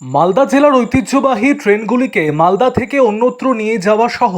মালদা জেলার ঐতিহ্যবাহী ট্রেনগুলিকে মালদা থেকে অন্যত্র নিয়ে যাওয়া সহ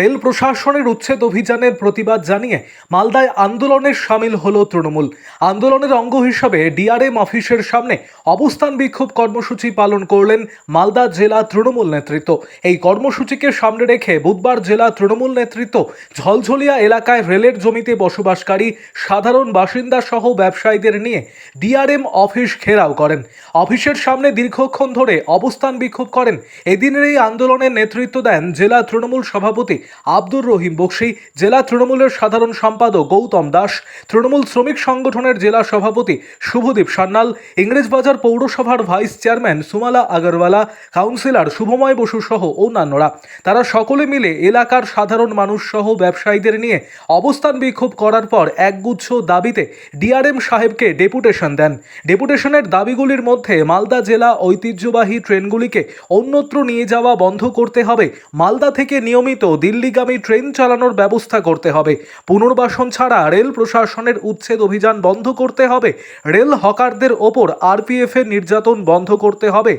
রেল প্রশাসনের উচ্ছেদ অভিযানের প্রতিবাদ জানিয়ে মালদায় আন্দোলনের সামিল হলো তৃণমূল। আন্দোলনের অঙ্গ হিসাবে ডিআরএম অফিসের সামনে অবস্থান বিক্ষোভ কর্মসূচি পালন করলেন মালদা জেলা তৃণমূল নেতৃত্ব। এই কর্মসূচিকে সামনে রেখে বুধবার জেলা তৃণমূল নেতৃত্ব ঝলঝলিয়া এলাকায় রেলের জমিতে বসবাসকারী সাধারণ বাসিন্দা সহ ব্যবসায়ীদের নিয়ে ডিআরএম অফিস ঘেরাও করেন। অফিসের সামনে দীর্ঘক্ষণ ধরে অবস্থান বিক্ষোভ করেন। এদিনের এই আন্দোলনের নেতৃত্ব দেন জেলা তৃণমূল সভাপতি আব্দুর রহিম বক্সি, জেলা তৃণমূলের সাধারণ সম্পাদক গৌতম দাস, তৃণমূল শ্রমিক সংগঠনের জেলা সভাপতি শুভদীপ সান্যাল, ইংরেজবাজার পৌরসভার vice chairman Sumala Agarwala, councillor Shubhamoy Basu সহ অন্যান্যরা। তারা সকলে মিলে এলাকার সাধারণ মানুষ সহ ব্যবসায়ীদের নিয়ে অবস্থান বিক্ষোভ করার পর একগুচ্ছ দাবিতে ডিআরএম সাহেবকে ডেপুটেশন দেন। ডেপুটেশনের দাবিগুলির মধ্যে মালদা জেলা ঐতিহ্যবাহী ট্রেনগুলিকে অন্যত্র নিয়ে যাওয়া বন্ধ করতে হবে, মালদা থেকে নিয়মিত দিল্লিগামী ট্রেন চালানোর ব্যবস্থা করতে হবে, পুনর্বাসন ছাড়া রেল প্রশাসনের উচ্ছেদ অভিযান বন্ধ করতে হবে, রেল হকারদের ওপর আরপিএফ এর নির্যাতন বন্ধ করতে হবে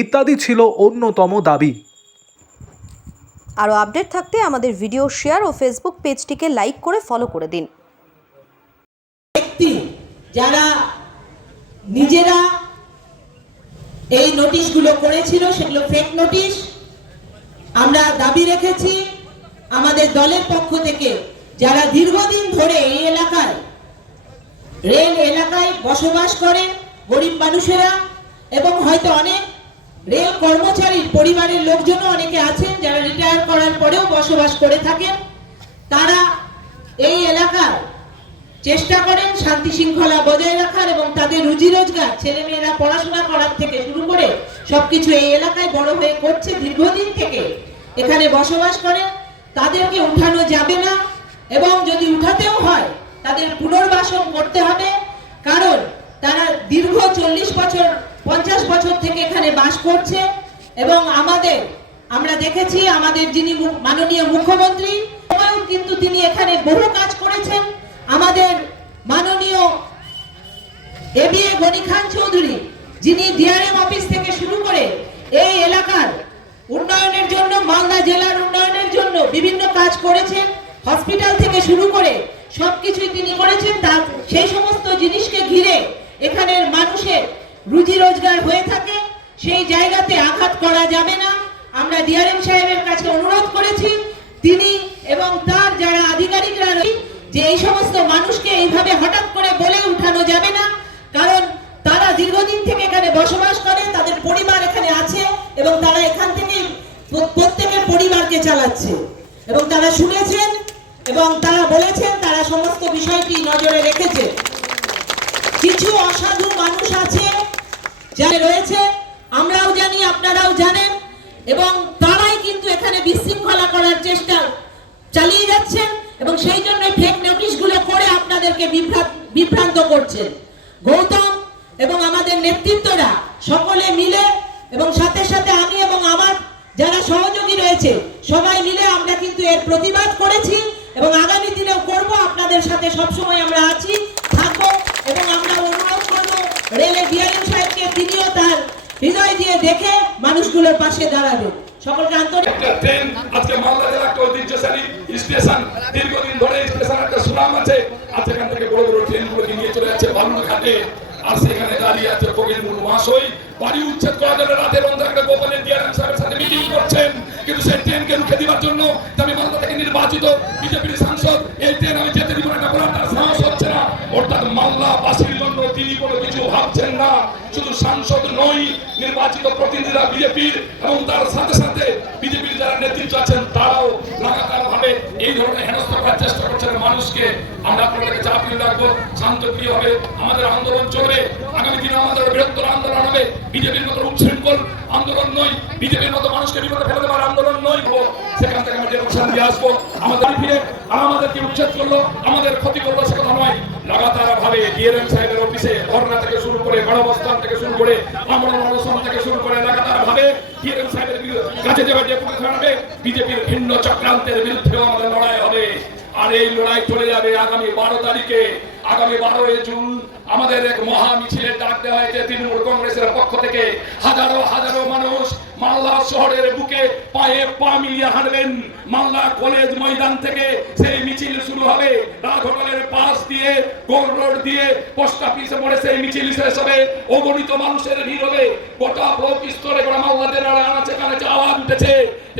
ইত্যাদি ছিল অন্যতম দাবি। আরও আপডেট থাকতে আমাদের ভিডিও শেয়ার ও ফেসবুক পেজটিকে লাইক করে ফলো করে দিন। ব্যক্তি যারা নিজেরা এই নোটিশগুলো করেছিল সেগুলো ফেক নোটিশ। আমরা দাবি রেখেছি আমাদের দলের পক্ষ থেকে যারা দীর্ঘদিন ধরে এই এলাকায় রেল এলাকায় বসবাস করে গরিব মানুষেরা এবং হয়তো অনেক রেল কর্মচারীর পরিবারের লোকজনও অনেকে আছেন যারা রিটায়ার করার পরেও বসবাস করে থাকেন, তারা এই এলাকার চেষ্টা করেন শান্তি শৃঙ্খলা বজায় রাখার এবং তাদের রুজি রোজগার, ছেলেমেয়েরা পড়াশোনা করার থেকে শুরু করে সবকিছু এই এলাকায় বড় হয়ে করছে, দীর্ঘদিন থেকে এখানে বসবাস করে। তাদেরকে উঠানো যাবে না এবং যদি উঠাতেও হয় তাদের পুনর্বাসন করতে হবে, কারণ তারা দীর্ঘ 40 বছর 50 বছর থেকে এখানে বাস করছে। এবং আমরা দেখেছি আমাদের যিনি মাননীয় মুখ্যমন্ত্রী কিন্তু তিনি এখানে বহু কাজ করেছেন। আমাদের মাননীয় এবিএ গনি খান চৌধুরী যিনি ডিআরএম অফিস থেকে শুরু করে এই এলাকার উন্নয়নের জন্য, মালদা জেলার উন্নয়নের জন্য বিভিন্ন কাজ করেছেন, হসপিটাল থেকে শুরু করে সবকিছুই তিনি করেছেন। তার সেই সমস্ত জিনিসকে ঘিরে এখানের মানুষের রুজি রোজগার হয়ে থাকে, সেই জায়গাতে আঘাত করা যাবে না। আমরা ডিআরএম সাহেবের কাছে অনুরোধ করেছি তিনি এবং তার যারা আধিকারিকরা যে এই সমস্ত মানুষকে এইভাবে হঠাৎ করে বলে উঠানো যাবে না, কারণ তারা দীর্ঘদিন থেকে এখানে বসবাস করে, তাদের পরিবার এখানে আছে এবং তারা এখান থেকে প্রত্যেকের পরিবারকে চালাচ্ছে এবং তারা শুনেছেন এবং তারা বলেছেন, তারা সমস্ত বিষয়টি নজরে রেখেছে। কিছু অসাধু মানুষ আছে যারা রয়েছে, আমরাও জানি আপনারাও জানেন, এবং তারাই কিন্তু এখানে বিশৃঙ্খলা করার চেষ্টা চালিয়ে যাচ্ছেন এবং সেই জন্য ফেক নোটিশগুলো করে আপনাদেরকে বিভ্রান্ত করছেন। গৌতম এবং আমাদের নেতৃত্বরা সকলে মিলে এবং সাথে সাথে আমি এবং আমার যারা সহযোগী রয়েছে সবাই মিলে আমরা কিন্তু এর প্রতিবাদ করেছি এবং আগামী দিনেও করব। আপনাদের সাথে সবসময় আমরা আছি, থাকবো এবং আমরা অনুরোধ করব রেলের ডিআরএম সাহেবকে তিনিও তার হৃদয় দিয়ে দেখে মানুষগুলোর পাশে দাঁড়াবেন। সকলকে আন্তরিক ট্রেন আজকে মালদা জেলা একটা ঐতিহ্যশালী স্টেশন, দীর্ঘদিন ধরে স্টেশন একটা সুনাম আছে। আজ এখান থেকে বড় বড় ট্রেনগুলোকে নিয়ে চলে যাচ্ছে বালুরঘাটে, আর সেখানে দাঁড়িয়ে আছে ফকিরমোহন মহাশয় বাড়ি উচ্ছেদ করার জন্য রাতের অন্ধকারে গোপনে ডিআরএম সাহেবের সাথে মিটিং করছেন, কিন্তু সেই ট্রেনকে রুখে দেওয়ার জন্য আমি মালদা থেকে নির্বাচিত বিজেপির সাংসদ, এই ট্রেন আমি যেতে দিব না বলার তার সাহস হচ্ছে না। অর্থাৎ মালদাবাসীর জন্য তিনি কোনো কিছু ভাবছেন না। শুধু সাংসদ নয়, নির্বাচিত প্রতিনিধিরা বিজেপির এবং তার সাথে সাথে বিজেপির যারা নেতৃত্ব আছেন তারাও লাগাতার ভাবে এই ধরনের হেনস্থা করার চেষ্টা করছেন মানুষকে। আমরা আপনাদেরকে চাপিয়ে রাখবো, শান্তপ্রিয় হবে আমাদের আন্দোলন চলবে। আগামী দিনে আমাদের বৃহত্তর আন্দোলন হবে, বিজেপির মতো উচ্ছৃঙ্খল আন্দোলন নয়, বিজেপির মতো মানুষকে বিপদে ফেলে দেওয়ার আন্দোলন নয়। সেখান থেকে আমরা ডেপুটেশন দিয়ে আসবো, আমাদের ফিরে আমাদেরকে উচ্ছেদ করলো, আমাদের ক্ষতি করলো সে কথা নয়। লাগাতার ভাবে ডিআরএম সাহেবের অফিসে ধর্ণা থেকে শুরু করে গণঅবস্থান থেকে শুরু করে আমরণ অনশন থেকে শুরু করে লাগাতার ভাবে ডিআরএম সাহেবের কাছে যাবে ডেপুটেশন হবে। বিজেপির ভিন্ন চক্রান্তের বিরুদ্ধেও আমাদের লড়াই হবে, আর এই লড়াই চলে যাবে আগামী 12 তারিখে, আগামী 12 জুন আমাদের এক মহা মিছিলের ডাক দেওয়া হয়েছে তৃণমূল কংগ্রেসের পক্ষ থেকে। হাজারো হাজারো মানুষ মালদা শহরের বুকে পায়ে পা মিলিয়ে হাঁটবেন। মালদা কলেজ ময়দান থেকে সেই মিছিল শুরু হবে, রাজ হোটেলের পাশ দিয়ে, গোল রোড দিয়ে, পোস্ট অফিসে পড়ে সেই মিছিল শেষ হবে। অগণিত মানুষের ভিড় হবে। গোটা ব্লক স্তরে করে মালদাদের আনাচে কানাচে আওয়াজ উঠেছে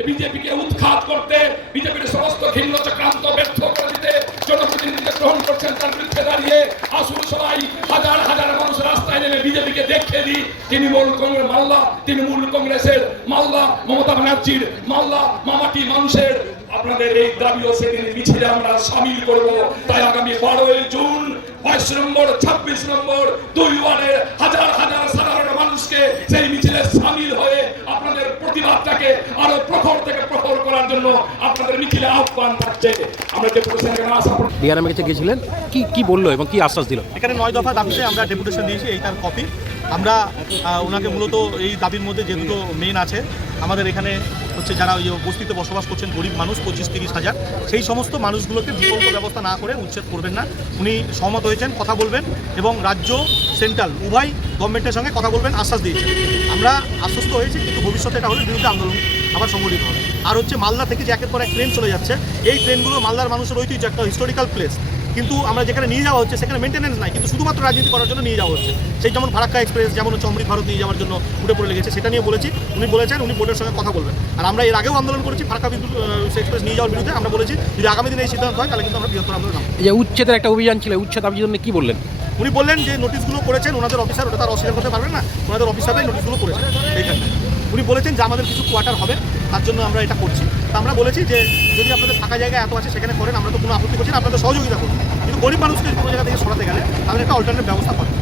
বিজেপিকে উৎখাত করতে, বিজেপির সমস্ত ঘৃণ্য চক্রান্ত ব্যর্থ করে দিতে জনপ্রতিনিধিত্ব গ্রহণ করছেন, তার বিরুদ্ধে দাঁড়িয়ে আসুন সবাই হাজার হাজার মানুষ রাস্তায় নেমে বিজেপিকে দেখিয়ে দিই তৃণমূল কংগ্রেস মালদা, তৃণমূল কংগ্রেসের মালদা, মমতা ব্যানার্জির মালদা, মামাটি মানুষের আপনাদের এই দাবি ও সেদিন মিছিলে আমরা সামিল করব। তাই আগামী 12 জুন 22 নম্বর 26 নম্বর 2 ওয়ার্ডের হাজার হাজার সাধারণ মানুষকে সেই মিছিলে সামিল হয়ে আপনাদের প্রতিবাদটাকে আরো প্রখর থেকে প্রখর করার জন্য আপনাদের মিছিলে আহ্বান থাকছে। আমরা ডেপুটেশনকে আশা করি ডিআরএমের কাছে গিয়েছিলেন, কি বললো এবং কি আশ্বাস দিল? এখানে 9 দফা দাবিতে আমরা ডেপুটেশন দিয়েছি, এই তার কপি। আমরা ওনাকে মূলত এই দাবির মধ্যে যে দুটো মেন আছে, আমাদের এখানে হচ্ছে যারা ওই বস্তিতে বসবাস করছেন গরিব মানুষ 25-30 হাজার, সেই সমস্ত মানুষগুলোকে বিকল্প ব্যবস্থা না করে উচ্ছেদ করবেন না। উনি সহমত হয়েছেন, কথা বলবেন এবং রাজ্য সেন্ট্রাল উভয় গভর্নমেন্টের সঙ্গে কথা বলবেন আশ্বাস দিয়েছেন। আমরা আশ্বস্ত হয়েছি, কিন্তু ভবিষ্যতে এটা হলে বিরুদ্ধে আন্দোলন আবার সংগঠিত হবে। আর হচ্ছে মালদা থেকে যে একের পর এক ট্রেন চলে যাচ্ছে, এই ট্রেনগুলো মালদার মানুষের ঐতিহ্য, একটা হিস্টোরিক্যাল প্লেস, কিন্তু আমরা যেখানে নিয়ে যাওয়া হচ্ছে সেখানে মেনটেন্যান্স নাই, কিন্তু শুধুমাত্র রাজনীতি করার জন্য নিয়ে যাওয়া হচ্ছে। সেই যেমন ফারাক্কা এক্সপ্রেস, যেমন হচ্ছে অমৃত ভারত নিয়ে যাওয়ার জন্য উঠে পড়ে লেগেছে, সেটা নিয়ে বলেছি। উনি বলেছেন উনি বোর্ডের সঙ্গে কথা বলবেন। আর আমরা এর আগেও আন্দোলন করেছি ফারাক্কা বিদ্যুৎ এক্সপ্রেস নিয়ে যাওয়ার বিরুদ্ধে। আমরা বলেছি যদি আগামী দিনে এই সিদ্ধান্ত হয় তাহলে কিন্তু আমরা বৃহত্তর আন্দোলন নামবো। এই যে উচ্ছেদের একটা অভিযান ছিল, উচ্ছেদ দাবির জন্য কি বললেন? উনি বললেন যে নোটিশগুলো করেছেন ওনাদের অফিসার, ওটা তার অস্বীকার করতে পারবেন না, ওনাদের অফিসাররাই নোটিশগুলো করেছেন এইখানে। উনি বলেছেন যে আমাদের কিছু কোয়ার্টার হবে, তার জন্য আমরা এটা করছি। তা আমরা বলেছি যে যদি আপনাদের ফাঁকা জায়গা এত আছে সেখানে করেন, আমরা তো কোনো আপত্তি করছি না, আপনাদের সহযোগিতা করুন, কিন্তু গরিব মানুষকে কোনো জায়গা থেকে সরাতে গেলে তাদের একটা অল্টারনেট ব্যবস্থা করেন।